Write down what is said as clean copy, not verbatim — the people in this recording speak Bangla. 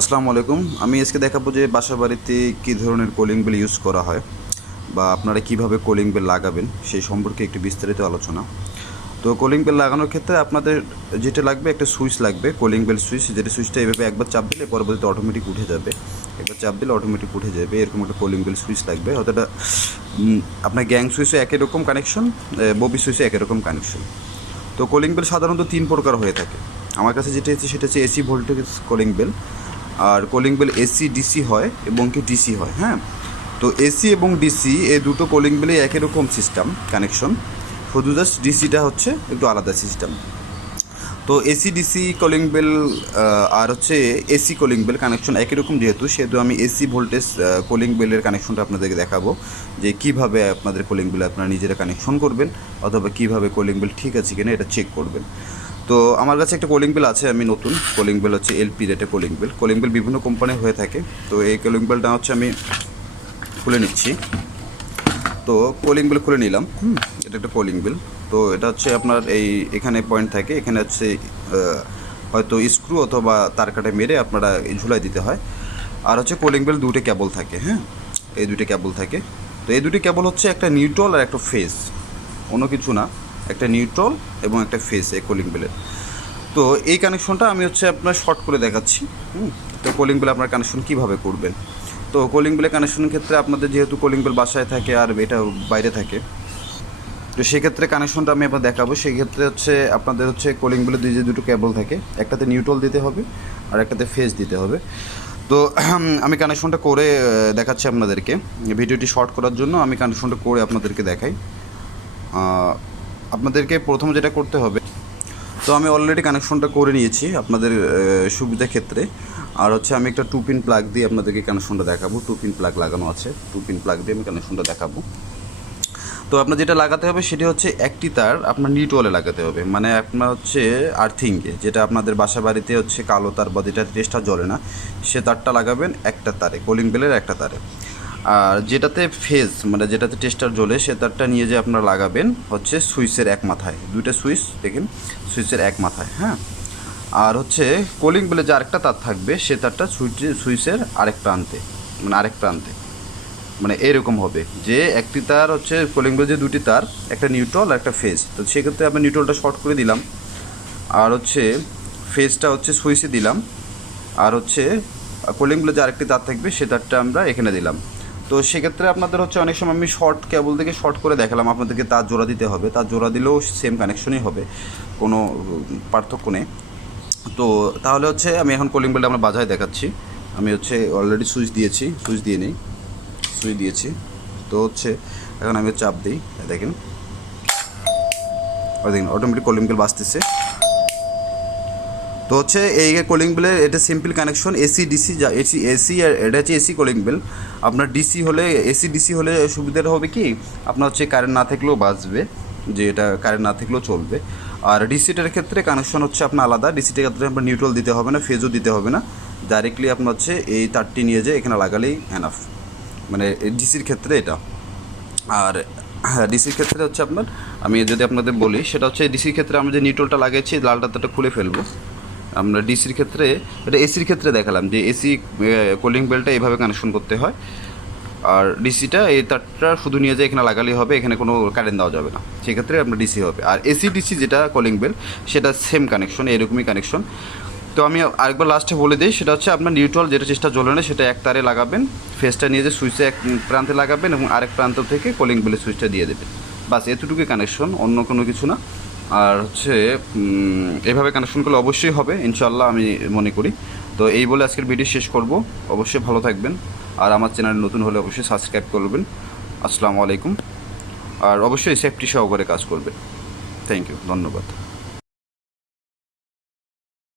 আসসালামু আলাইকুম। আমি আজকে দেখাবো যে বাসা বাড়িতে কী ধরনের কলিং বেল ইউজ করা হয় বা আপনারা কিভাবে কলিং বেল লাগাবেন সেই সম্পর্কে একটি বিস্তারিত আলোচনা। তো কলিং বেল লাগানোর ক্ষেত্রে আপনাদের যেটা লাগবে একটা সুইচ লাগবে, কলিং বেল সুইচ, যেটা সুইচটা এভাবে একবার চাপ দিলে পরবর্তীতে অটোমেটিক উঠে যাবে, একবার চাপ দিলে অটোমেটিক উঠে যাবে, এরকম একটা কলিং বেল সুইচ লাগবে। অর্থাৎ আপনার গ্যাং সুইচে একই রকম কানেকশন, ববি সুইচে একই রকম কানেকশন। তো কলিং বেল সাধারণত 3 প্রকার হয়ে থাকে। আমার কাছে যেটা আছে সেটা হচ্ছে এসি ভোল্টেজ কলিং বেল, আর কলিং বেল এসি ডিসি হয় এবং কি ডিসি হয়। হ্যাঁ, তো এসি এবং ডিসি এই দুটো কলিং বেলে একই রকম সিস্টেম কানেকশন, শুধু জাস্ট ডিসিটা হচ্ছে একটু আলাদা সিস্টেম। তো এসি ডিসি কলিং বেল আর হচ্ছে এসি কলিং বেল কানেকশন একই রকম, সেহেতু আমি এসি ভোল্টেজ কলিং বেলের কানেকশনটা আপনাদেরকে দেখাবো যে কীভাবে আপনাদের কলিং বেল আপনারা নিজেরা কানেকশন করবেন অথবা কীভাবে কলিং বেল ঠিক আছে কিনা এটা চেক করবেন। তো আমার কাছে একটা কলিং বেল আছে, আমি নতুন কলিং বেল হচ্ছে এলপি রেটে কলিং বেল বিভিন্ন কোম্পানি হয়ে থাকে। তো এই কলিং বেলটা হচ্ছে আমি খুলে নিচ্ছি। তো কলিং বেল খুলে নিলাম। এটা একটা কলিং বেল। তো এটা হচ্ছে আপনার এখানে পয়েন্ট থাকে, এখানে হচ্ছে হয়তো স্ক্রু অথবা তার কাটে মেরে আপনারা ঝুলাই দিতে হয়। আর হচ্ছে কলিং বেল দুটো কেবল থাকে। হ্যাঁ, এই দুটো কেবল থাকে। তো এই দুটি কেবল হচ্ছে একটা নিউট্রাল আর একটা ফেজ, অন্য কিছু না, একটা নিউট্রাল এবং একটা ফেজ এই কলিং বেলের। তো এই কানেকশনটা আমি হচ্ছে আপনার শর্ট করে দেখাচ্ছি। তো কলিং বেল আপনার কানেকশন কীভাবে করবেন। তো কলিং বেলের কানেকশনের ক্ষেত্রে আপনাদের যেহেতু কলিং বেল বাসায় থাকে আর এটা বাইরে থাকে, তো সেক্ষেত্রে কানেকশনটা আমি আপনার দেখাবো। সেক্ষেত্রে হচ্ছে আপনাদের হচ্ছে কলিং বেলের দুটো কেবল থাকে, একটাতে নিউট্রাল দিতে হবে আর একটাতে ফেজ দিতে হবে। তো আমি কানেকশনটা করে দেখাচ্ছি আপনাদেরকে। ভিডিওটি শর্ট করার জন্য আমি কানেকশনটা করে আপনাদেরকে দেখাই। আপনাদেরকে প্রথম যেটা করতে হবে, তো আমি অলরেডি কানেকশনটা করে নিয়েছি আপনাদের সুবিধা ক্ষেত্রে। আর হচ্ছে আমি একটা 2 পিন প্লাগ দিয়ে আপনাদেরকে কানেকশনটা দেখাবো। 2 পিন প্লাগ লাগানো আছে, 2 পিন প্লাগ দিয়ে আমি কানেকশনটা দেখাবো। তো আপনার যেটা লাগাতে হবে সেটি হচ্ছে একটি তার আপনার নিউট্রালে লাগাতে হবে, মানে আপনার হচ্ছে আর্থিংয়ে, যেটা আপনাদের বাসা বাড়িতে হচ্ছে কালো তার বা যেটা টেস্টটা জ্বলে না, সে তারটা লাগাবেন একটা তারে, কলিং বেলের একটা তারে। আর যেটাতে ফেজ মানে যেটাতে টেস্টার জ্বলে সে তারটা নিয়ে যে আপনারা লাগাবেন হচ্ছে সুইচের এক মাথায়, দুইটা সুইচ দেখেন, সুইচের এক মাথায়। হ্যাঁ, আর হচ্ছে কলিং বেলে যে আরেকটা তার থাকবে সে তারটা সুইচের আরেক প্রান্তে, মানে আরেক প্রান্তে, মানে এরকম হবে যে একটি তার হচ্ছে কলিং বেল যে দুটি তার, একটা নিউট্রাল আর একটা ফেজ। তো সেক্ষেত্রে আমি নিউট্রালটা শর্ট করে দিলাম, আর হচ্ছে ফেজটা হচ্ছে সুইচে দিলাম, আর হচ্ছে কলিং বেলে যে আরেকটি তার থাকবে সে তারটা আমরা এখানে দিলাম। তো সেক্ষেত্রে আপনাদের হচ্ছে অনেক সময় আমি শর্ট কেবল থেকে শর্ট করে দেখালাম, আপনাদেরকে তার জোড়া দিতে হবে, তার জোড়া দিলেও সেম কানেকশনই হবে, কোনো পার্থক্য নেই। তো তাহলে হচ্ছে আমি এখন কলিং বেলটা আমরা বাজায় দেখাচ্ছি। আমি হচ্ছে অলরেডি সুইচ দিয়েছি, সুইচ দিয়ে নেই, সুইচ দিয়েছি। তো হচ্ছে এখন আমি চাপ দিই, দেখেন দেখেন অটোমেটিক কলিং বেল বাজতেছে। তো হচ্ছে এই কলিং বেলের এটা সিম্পল কানেকশন, এসি ডিসি, যা এসি এসি আর এটা হচ্ছে এসি কলিং বেল। আপনার ডিসি হলে, এসি ডিসি হলে সুবিধাটা হবে কি, আপনার হচ্ছে কারেন্ট না থাকলেও বাজবে, যে এটা কারেন্ট না থাকলেও চলবে। আর ডিসিটার ক্ষেত্রে কানেকশন হচ্ছে আপনার আলাদা, ডিসিটার ক্ষেত্রে আপনার নিউট্রাল দিতে হবে না, ফেজও দিতে হবে না, ডাইরেক্টলি আপনার হচ্ছে এই তারটি নিয়ে যেয়ে এখানে লাগালেই এনাফ, মানে ডিসির ক্ষেত্রে এটা। আর ডিসির ক্ষেত্রে হচ্ছে আপনার, আমি যদি আপনাদের বলি সেটা হচ্ছে ডিসির ক্ষেত্রে আমরা যে নিউট্রালটা লাগিয়েছি লালটা তারটা খুলে ফেলবো আমরা। ডিসির ক্ষেত্রে, এটা এসির ক্ষেত্রে দেখালাম যে এসি কলিং বেলটা এইভাবে কানেকশন করতে হয়, আর ডিসিটা এই তারটা শুধু নিয়ে যায় এখানে লাগালেই হবে, এখানে কোনো কারেন্ট দেওয়া যাবে না, সেক্ষেত্রে আপনার ডিসি হবে। আর এসি ডিসি যেটা কলিং বেল সেটা সেম কানেকশন, এরকমই কানেকশন। তো আমি আরেকবার লাস্টে বলে দিই, সেটা হচ্ছে আপনার নিউট্রাল যেটা চেষ্টা জ্বলে না সেটা এক তারে লাগাবেন, ফেসটা নিয়ে যে সুইচে এক প্রান্তে লাগাবেন এবং আরেক প্রান্ত থেকে কলিং বেলের সুইচটা দিয়ে দেবেন, বাস এতটুকুই কানেকশন, অন্য কোনো কিছু না। আর হচ্ছে এভাবে কানেকশন করলে অবশ্যই হবে ইনশাল্লাহ, আমি মনে করি। তো এই বলে আজকের ভিডিও শেষ করব। অবশ্যই ভালো থাকবেন, আর আমার চ্যানেল নতুন হলে অবশ্যই সাবস্ক্রাইব করবেন। আসসালামু আলাইকুম। আর অবশ্যই সেফটি সহকারে কাজ করবেন। থ্যাংক ইউ, ধন্যবাদ।